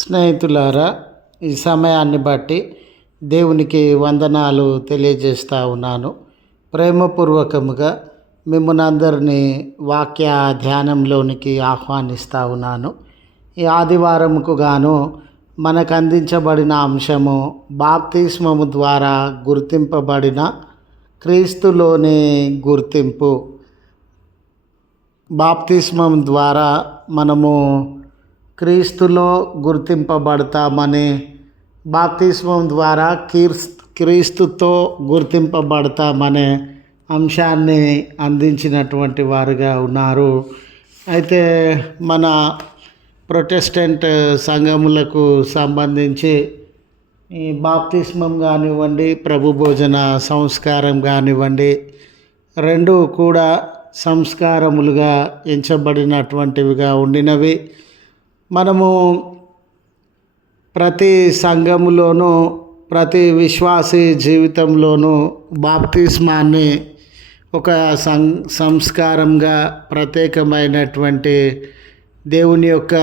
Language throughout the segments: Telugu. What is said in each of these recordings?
స్నేహితులారా, ఈ సమయాన్ని బట్టి దేవునికి వందనాలు తెలియజేస్తూ ఉన్నాను. ప్రేమపూర్వకముగా మిమ్మల్ని అందరినీ వాక్య ధ్యానంలోనికి ఆహ్వానిస్తూ ఉన్నాను. ఈ ఆదివారంకు గాను మనకు అందించబడిన అంశము బాప్తిస్మము ద్వారా గుర్తింపబడిన క్రీస్తులోని గుర్తింపు. బాప్తిస్మం ద్వారా మనము క్రీస్తులో గుర్తింపబడతామని, బాప్తిస్మం ద్వారా క్రీస్తుతో గుర్తింపబడతామనే అంశాన్ని అందించినటువంటి వారుగా ఉన్నారు. అయితే మన ప్రొటెస్టెంట్ సంఘములకు సంబంధించి ఈ బాప్తిస్మం కానివ్వండి, ప్రభు భోజన సంస్కారం కానివ్వండి, రెండు కూడా సంస్కారములుగా ఎంచబడినటువంటివిగా ఉండినవి. మనము ప్రతి సంఘములోనూ ప్రతి విశ్వాసీ జీవితంలోనూ బాప్తిస్మాన్ని ఒక సంస్కారంగా, ప్రత్యేకమైనటువంటి దేవుని యొక్క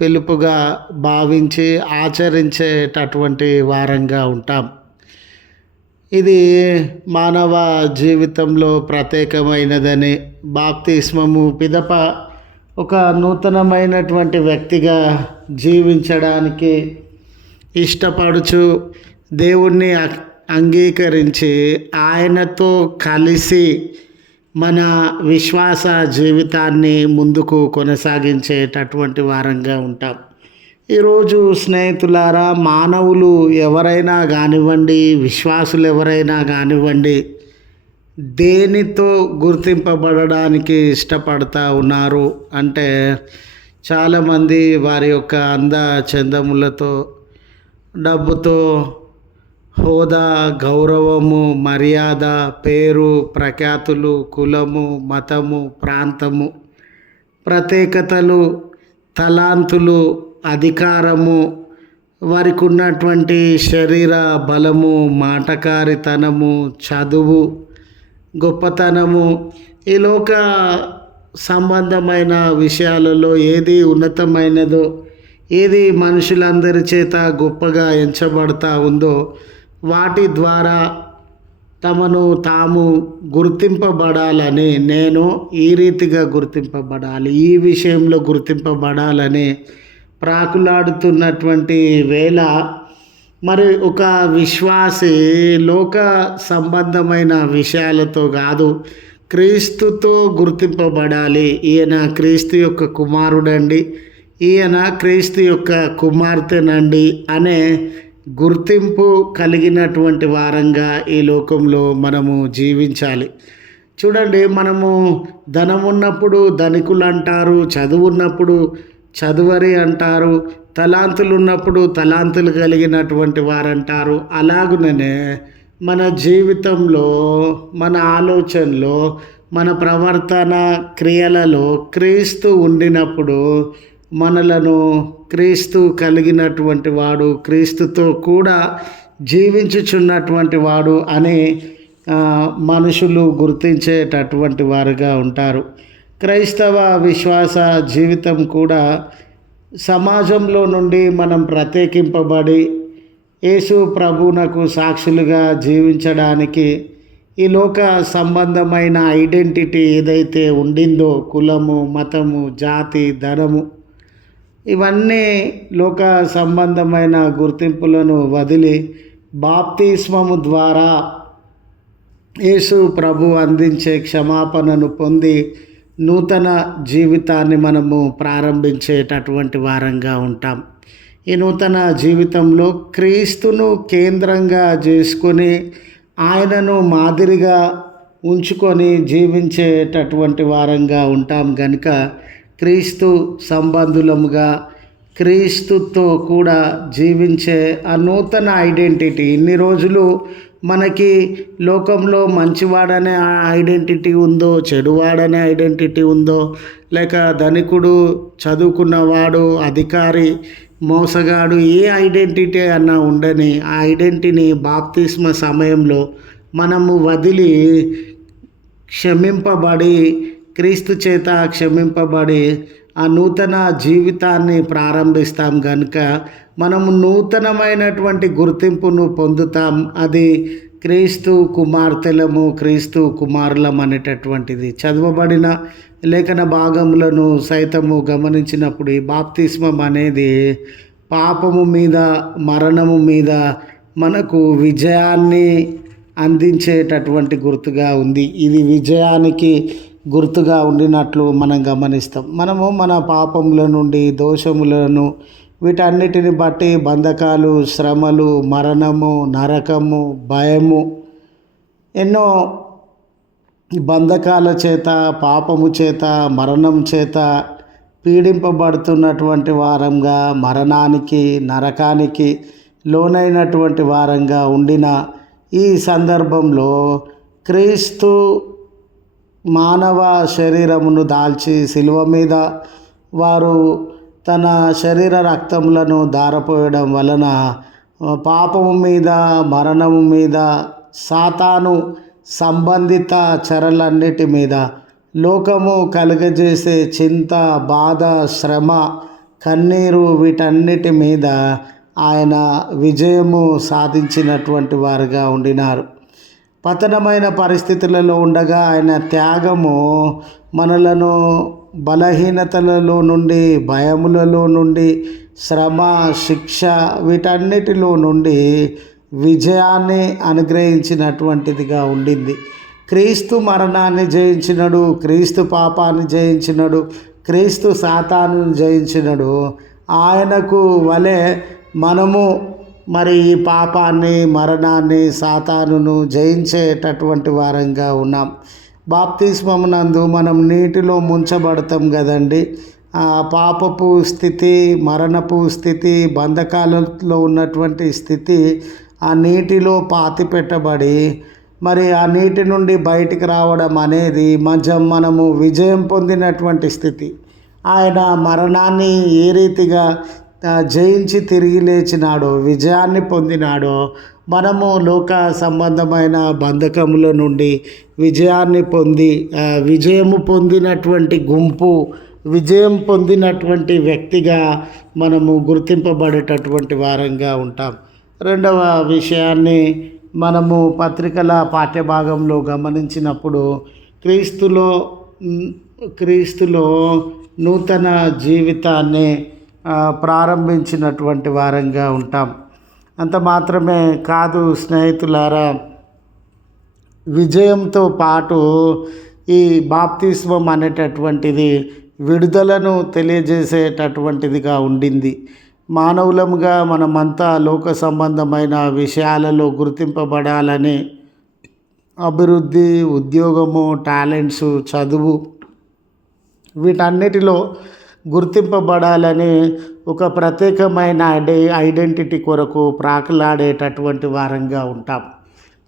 పిలుపుగా భావించి ఆచరించేటటువంటి వారంగా ఉంటాం. ఇది మానవ జీవితంలో ప్రత్యేకమైనదని, బాప్తిస్మము పిదప ఒక నూతనమైనటువంటి వ్యక్తిగా జీవించడానికి ఇష్టపడుచు దేవుణ్ణి అంగీకరించి ఆయనతో కలిసి మన విశ్వాస జీవితాన్ని ముందుకు కొనసాగించేటటువంటి వారంగా ఉంటాం. ఈరోజు స్నేహితులారా, మానవులు ఎవరైనా కానివ్వండి, విశ్వాసులు ఎవరైనా కానివ్వండి, దేనితో గుర్తింపబడడానికి ఇష్టపడతా ఉన్నారు అంటే, చాలామంది వారి యొక్క చందములతో, డబ్బుతో, హోదా, గౌరవము, మర్యాద, పేరు, ప్రఖ్యాతులు, కులము, మతము, ప్రాంతము, ప్రత్యేకతలు, తలాంతులు, అధికారము, వారికి ఉన్నటువంటి శరీర బలము, మాటకారితనము, చదువు, గొప్పతనము, ఈ లోక సంబంధమైన విషయాలలో ఏది ఉన్నతమైనదో, ఏది మనుషులందరి చేత గొప్పగా ఎంచబడతా ఉందో, వాటి ద్వారా తమను తాము గుర్తింపబడాలని, నేను ఈ రీతిగా గుర్తింపబడాలి, ఈ విషయంలో గుర్తింపబడాలని ప్రాకులాడుతున్నటువంటి వేళ, మరి ఒక విశ్వాసి లోక సంబంధమైన విషయాలతో కాదు, క్రీస్తుతో గుర్తింపబడాలి. ఈయన క్రీస్తు యొక్క కుమారుడండి, ఈయన క్రీస్తు యొక్క కుమార్తెనండి అనే గుర్తింపు కలిగినటువంటి వారంగా ఈ లోకంలో మనము జీవించాలి. చూడండి, మనము ధనం ఉన్నప్పుడు ధనికులు అంటారు, చదువు ఉన్నప్పుడు చదువరి అంటారు, తలాంతులు ఉన్నప్పుడు తలాంతులు కలిగినటువంటి వారంటారు. అలాగుననే మన జీవితంలో, మన ఆలోచనలో, మన ప్రవర్తన క్రియలలో క్రీస్తు ఉండినప్పుడు మనలను క్రీస్తు కలిగినటువంటి వాడు, క్రీస్తుతో కూడా జీవించుచున్నటువంటి వాడు అని మనుషులు గుర్తించేటటువంటి వారుగా ఉంటారు. క్రైస్తవ విశ్వాస జీవితం కూడా సమాజంలో నుండి మనం ప్రత్యేకింపబడి యేసు ప్రభువునకు సాక్షులుగా జీవించడానికి ఈ లోక సంబంధమైన ఐడెంటిటీ ఏదైతే ఉండిందో, కులము, మతము, జాతి, ధనము, ఇవన్నీ లోక సంబంధమైన గుర్తింపులను వదిలి బాప్తిస్మము ద్వారా యేసు ప్రభు అందించే క్షమాపణను పొంది నూతన జీవితాన్ని మనము ప్రారంభించేటటువంటి వారంగా ఉంటాం. ఈ నూతన జీవితంలో క్రీస్తును కేంద్రంగా చేసుకొని, ఆయనను మాదిరిగా ఉంచుకొని జీవించేటటువంటి వారంగా ఉంటాం కనుక, క్రీస్తు సంబంధులముగా క్రీస్తుతో కూడా జీవించే ఆ నూతన ఐడెంటిటీ. ఇన్ని రోజులు మనకి లోకంలో మంచివాడనే ఐడెంటిటీ ఉందో, చెడువాడనే ఐడెంటిటీ ఉందో, లేక ధనికుడు, చదువుకున్నవాడు, అధికారి, మోసగాడు, ఏ ఐడెంటిటీ అన్నా ఉండని, ఆ ఐడెంటిటీని బాప్తిస్మ సమయంలో మనము వదిలి క్షమింపబడి క్రీస్తు చేత క్షమింపబడి ఆ నూతన జీవితాన్ని ప్రారంభిస్తాం కనుక మనము నూతనమైనటువంటి గుర్తింపును పొందుతాం. అది క్రీస్తు కుమార్తెలము, క్రీస్తు కుమారులం అనేటటువంటిది. చదవబడిన లేఖన భాగములను సైతము గమనించినప్పుడు ఈ బాప్తిస్మం అనేది పాపము మీద, మరణము మీద మనకు విజయాన్ని అందించేటటువంటి గుర్తుగా ఉంది. ఇది విజయానికి గుర్తుగా ఉండినట్లు మనం గమనిస్తాం. మనము మన పాపముల నుండి, దోషములను, వీటన్నిటిని బట్టి బంధకాలు, శ్రమలు, మరణము, నరకము, భయము, ఎన్నో బంధకాల చేత, పాపము చేత, మరణం చేత పీడింపబడుతున్నటువంటి వారంగా, మరణానికి, నరకానికి లోనైనటువంటి వారంగా ఉండిన ఈ సందర్భంలో క్రీస్తు మానవ శరీరమును దాల్చి శిలువ మీద వారు తన శరీర రక్తములను ధారపోయడం వలన పాపము మీద, మరణము మీద, సాతాను సంబంధిత చెరలన్నిటి మీద, లోకము కలుగజేసే చింత, బాధ, శ్రమ, కన్నీరు, వీటన్నిటి మీద ఆయన విజయము సాధించినటువంటి వారుగా ఉండినారు. పతనమైన పరిస్థితులలో ఉండగా ఆయన త్యాగము మనలను బలహీనతలలో నుండి, భయములలో నుండి, శ్రమ, శిక్ష, వీటన్నిటిలో నుండి విజయాన్ని అనుగ్రహించినటువంటిదిగా ఉండింది. క్రీస్తు మరణాన్ని జయించినడు, క్రీస్తు పాపాన్ని జయించినడు, క్రీస్తు సాతాను జయించినడు. ఆయనకు వలె మనము మరి ఈ పాపాన్ని, మరణాన్ని, సాతానును జయించేటటువంటి వారంగా ఉన్నాం. బాప్తిస్మమునందు మనం నీటిలో ముంచబడతాం కదండి. ఆ పాపపు స్థితి, మరణపు స్థితి, బంధకాలలో ఉన్నటువంటి స్థితి ఆ నీటిలో పాతి పెట్టబడి మరి ఆ నీటి నుండి బయటికి రావడం అనేది మనము విజయం పొందినటువంటి స్థితి. ఆయన మరణాన్ని ఏ రీతిగా జయించి తిరిగి లేచినాడో, విజయాన్ని పొందినాడో, మనము లోక సంబంధమైన బంధకముల నుండి విజయాన్ని పొంది విజయము పొందినటువంటి గుంపు, విజయం పొందినటువంటి వ్యక్తిగా మనము గుర్తింపబడేటటువంటి వారంగా ఉంటాం. రెండవ విషయాన్ని మనము పత్రికల పాఠ్యభాగంలో గమనించినప్పుడు క్రీస్తులో నూతన జీవితాన్ని ప్రారంభించినటువంటి వారంగా ఉంటాం. అంత మాత్రమే కాదు స్నేహితులారా, విజయంతో పాటు ఈ బాప్తిస్మం అనేటటువంటిది విడుదలను తెలియజేసేటటువంటిదిగా ఉండింది. మానవులముగా మనమంతా లోక సంబంధమైన విషయాలలో గుర్తింపబడాలని, అభివృద్ధి, ఉద్యోగము, టాలెంట్స్, చదువు, వీటన్నిటిలో గుర్తింపబడాలని ఒక ప్రత్యేకమైన ఐడెంటిటీ కొరకు ప్రాకులాడేటటువంటి వారంగా ఉంటాం.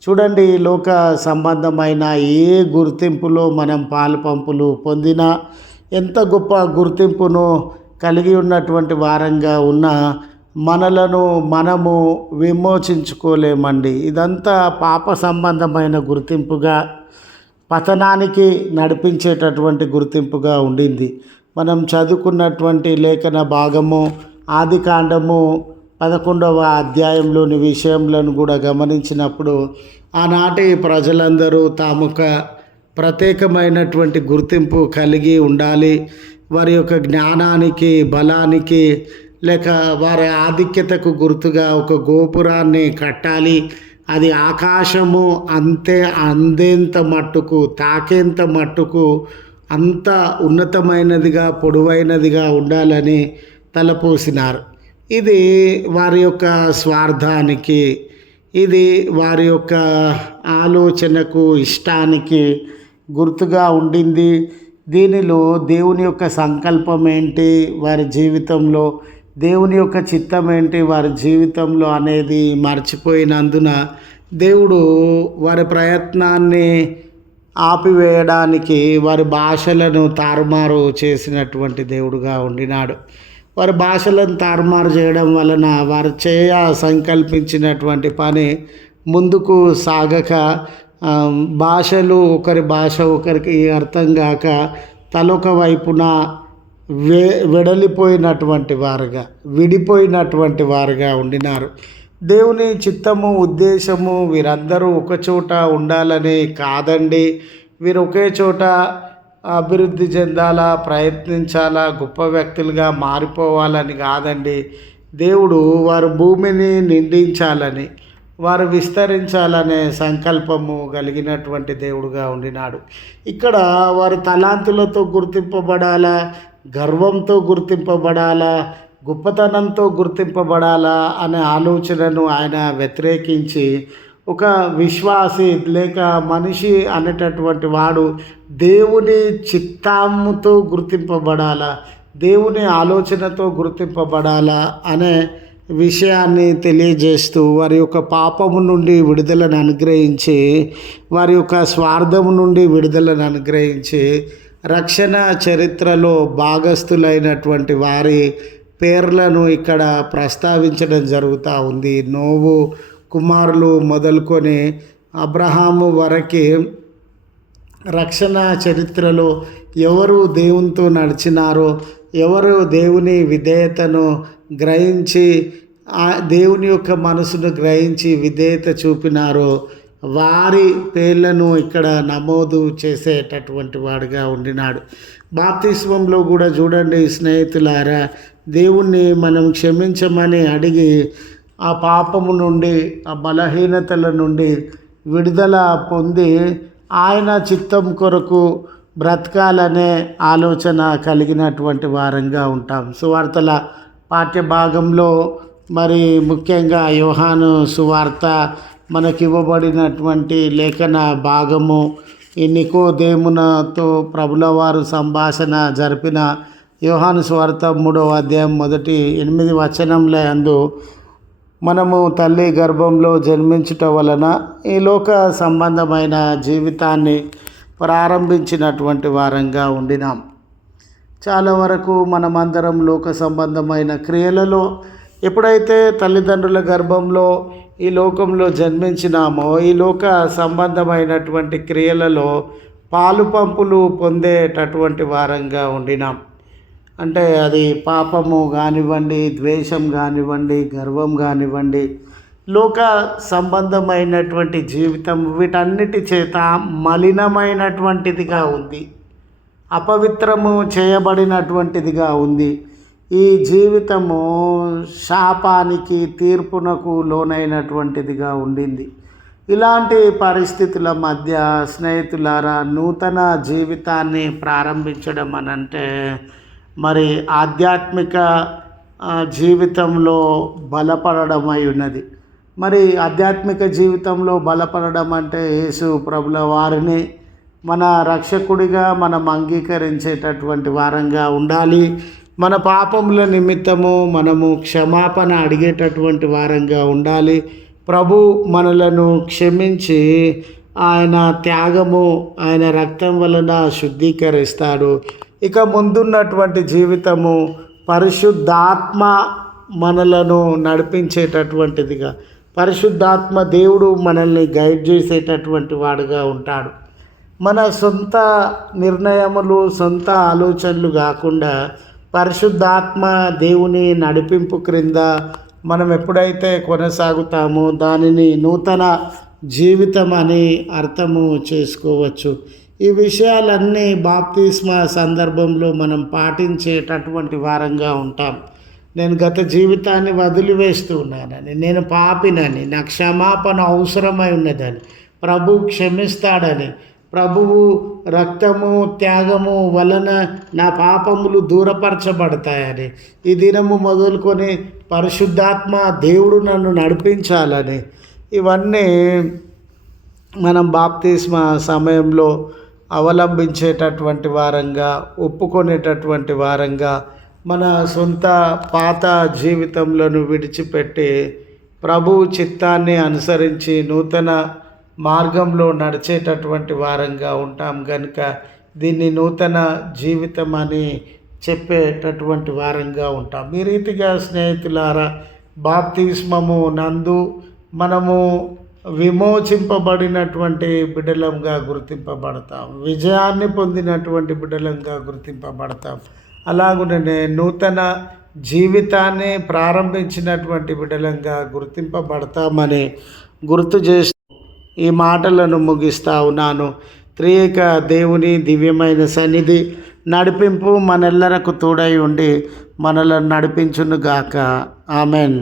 చూడండి, లోక సంబంధమైన ఏ గుర్తింపులో మనం పాలుపంపులు పొందినా, ఎంత గొప్ప గుర్తింపును కలిగి ఉన్నటువంటి వారంగా ఉన్న మనలను మనము విమోచించుకోలేమండి. ఇదంతా పాప సంబంధమైన గుర్తింపుగా, పతనానికి నడిపించేటటువంటి గుర్తింపుగా ఉండింది. మనం చదువుకున్నటువంటి లేఖన భాగము ఆదికాండము 11వ అధ్యాయంలోని విషయంలను కూడా గమనించినప్పుడు ఆనాటి ప్రజలందరూ తామొక ప్రత్యేకమైనటువంటి గుర్తింపు కలిగి ఉండాలి. వారి యొక్క జ్ఞానానికి, బలానికి, లేక వారి ఆధిక్యతకు గుర్తుగా ఒక గోపురాన్ని కట్టాలి. అది ఆకాశము అందేంత మట్టుకు, తాకేంత మట్టుకు అంత ఉన్నతమైనదిగా, పొడవైనదిగా ఉండాలని తలపోసినారు. ఇది వారి యొక్క స్వార్థానికి, ఇది వారి యొక్క ఆలోచనకు, ఇష్టానికి గుర్తుగా ఉండింది. దీనిలో దేవుని యొక్క సంకల్పం ఏంటి వారి జీవితంలో, దేవుని యొక్క చిత్తం ఏంటి వారి జీవితంలో అనేది మర్చిపోయినందున దేవుడు వారి ప్రయత్నాన్ని ఆపివేయడానికి వారి భాషలను తారుమారు చేసినటువంటి దేవుడుగా ఉండినాడు. వారి భాషలను తారుమారు చేయడం వలన వారు సంకల్పించినటువంటి పని ముందుకు సాగక, భాషలు ఒకరి భాష ఒకరికి అర్థం కాక తలొక వైపున వెడలిపోయినటువంటి వారుగా, విడిపోయినటువంటి వారుగా ఉండినారు. దేవుని చిత్తము, ఉద్దేశము వీరందరూ ఒకచోట ఉండాలని కాదండి. వీరు ఒకే చోట అభివృద్ధి చెందాలా, ప్రయత్నించాలా, గొప్ప వ్యక్తులుగా మారిపోవాలని కాదండి. దేవుడు వారు భూమిని నిండించాలని, వారు విస్తరించాలనే సంకల్పము కలిగినటువంటి దేవుడుగా ఉండినాడు. ఇక్కడ వారి తలాంతులతో గుర్తింపబడాలా, గర్వంతో గుర్తింపబడాలా, గొప్పతనంతో గుర్తింపబడాలా అనే ఆలోచనను ఆయన వ్యతిరేకించి, ఒక విశ్వాసి లేక మనిషి అనేటటువంటి వాడు దేవుని చిత్తముతో గుర్తింపబడాలా, దేవుని ఆలోచనతో గుర్తింపబడాలా అనే విషయాన్ని తెలియజేస్తూ వారి యొక్క పాపము నుండి విడుదలను అనుగ్రహించి, వారి యొక్క స్వార్థము నుండి విడుదలను అనుగ్రహించి, రక్షణ చరిత్రలో భాగస్థులైనటువంటి వారి పేర్లను ఇక్కడ ప్రస్తావించడం జరుగుతూ ఉంది. నోవు కుమారులు మొదలుకొని అబ్రహాము వరకు రక్షణ చరిత్రలో ఎవరు దేవునితో నడిచినారో, ఎవరు దేవుని విధేయతను గ్రహించి ఆ దేవుని యొక్క మనసును గ్రహించి విధేయత చూపినారో వారి పేర్లను ఇక్కడ నమోదు చేసేటటువంటి వాడుగా ఉండినాడు. బాప్తిస్మంలో కూడా చూడండి స్నేహితులారా, దేవుణ్ణి మనం క్షమించమని అడిగి ఆ పాపము నుండి, ఆ బలహీనతల నుండి విడుదల పొంది ఆయన చిత్తం కొరకు బ్రతకాలనే ఆలోచన కలిగినటువంటి వారంగా ఉంటాం. సువార్తల పాఠ్య భాగంలో మరి ముఖ్యంగా యోహాను సువార్త మనకివ్వబడినటువంటి లేఖన భాగము, ఈ నికోదేమునతో ప్రభుల వారు సంభాషణ జరిపిన యోహాను సువార్త 3వ అధ్యాయం 8 వచనంలో అందు, మనము తల్లి గర్భంలో జన్మించుట వలన ఈ లోక సంబంధమైన జీవితాన్ని ప్రారంభించినటువంటి వారంగా ఉండినాం. చాలా వరకు మనమందరం లోక సంబంధమైన క్రియలలో ఎప్పుడైతే తల్లిదండ్రుల గర్భంలో ఈ లోకంలో జన్మించినామో, ఈ లోక సంబంధమైనటువంటి క్రియలలో పాలు పంపులు పొందేటటువంటి వారంగా ఉండినాం. అంటే అది పాపము కానివ్వండి, ద్వేషం కానివ్వండి, గర్వం కానివ్వండి, లోక సంబంధమైనటువంటి జీవితం వీటన్నిటి చేత మలినమైనటువంటిదిగా ఉంది, అపవిత్రము చేయబడినటువంటిదిగా ఉంది. ఈ జీవితము శాపానికి, తీర్పునకు లోనైనటువంటిదిగా ఉండింది. ఇలాంటి పరిస్థితుల మధ్య స్నేహితులారా, నూతన జీవితాన్ని ప్రారంభించడం అనంటే మరి ఆధ్యాత్మిక జీవితంలో బలపడడం అయి ఉన్నది. మరి ఆధ్యాత్మిక జీవితంలో బలపడడం అంటే యేసు ప్రభుల వారిని మన రక్షకుడిగా మనం అంగీకరించేటటువంటి వారంగా ఉండాలి. మన పాపముల నిమిత్తము మనము క్షమాపణ అడిగేటటువంటి వారంగా ఉండాలి. ప్రభు మనలను క్షమించి ఆయన త్యాగము, ఆయన రక్తం వలన శుద్ధీకరిస్తాడు. ఇక ముందున్నటువంటి జీవితము పరిశుద్ధాత్మ మనలను నడిపించేటటువంటిదిగా, పరిశుద్ధాత్మ దేవుడు మనల్ని గైడ్ చేసేటటువంటి వాడుగా ఉంటాడు. మన సొంత నిర్ణయములు, సొంత ఆలోచనలు కాకుండా పరిశుద్ధాత్మ దేవుని నడిపింపు క్రింద మనం ఎప్పుడైతే కొనసాగుతామో దానిని నూతన జీవితం అని అర్థము చేసుకోవచ్చు. ఈ విషయాలన్నీ బాప్తిస్మ సందర్భంలో మనం పాటించేటటువంటి వారంగా ఉంటాం. నేను గత జీవితాన్ని వదిలివేస్తూ ఉన్నానని, నేను పాపినని, నాకు క్షమాపణ అవసరమై ఉన్నదని, ప్రభు క్షమిస్తాడని, ప్రభువు రక్తము త్యాగము వలన నా పాపములు దూరపరచబడతాయని, ఈ దినము మొదలుకొని పరిశుద్ధాత్మ దేవుడు నన్ను నడిపించాలని, ఇవన్నీ మనం బాప్తిస్మ సమయంలో అవలంబించేటటువంటి వారంగా, ఒప్పుకొనేటటువంటి వారంగా, మన సొంత పాత జీవితంలో విడిచిపెట్టి ప్రభువు చిత్తాన్ని అనుసరించి నూతన మార్గంలో నడిచేటటువంటి వారంగా ఉంటాం కనుక దీన్ని నూతన జీవితం అని చెప్పేటటువంటి వారంగా ఉంటాం. ఈ రీతిగా స్నేహితులారా, బాప్తిస్మము నందు మనము విమోచింపబడినటువంటి బిడ్డలంగా గుర్తింపబడతాం, విజయాన్ని పొందినటువంటి బిడ్డలంగా గుర్తింపబడతాం. అలాగునే నూతన జీవితాన్ని ప్రారంభించినటువంటి బిడ్డలంగా గుర్తింపబడతామని గుర్తు చేస్తూ ఈ మాటలను ముగిస్తా ఉన్నాను. త్రియేక దేవుని దివ్యమైన సన్నిధి నడిపింపు మనెల్లరకు తోడై ఉండి మనలను నడిపించునుగాక. ఆమెన్.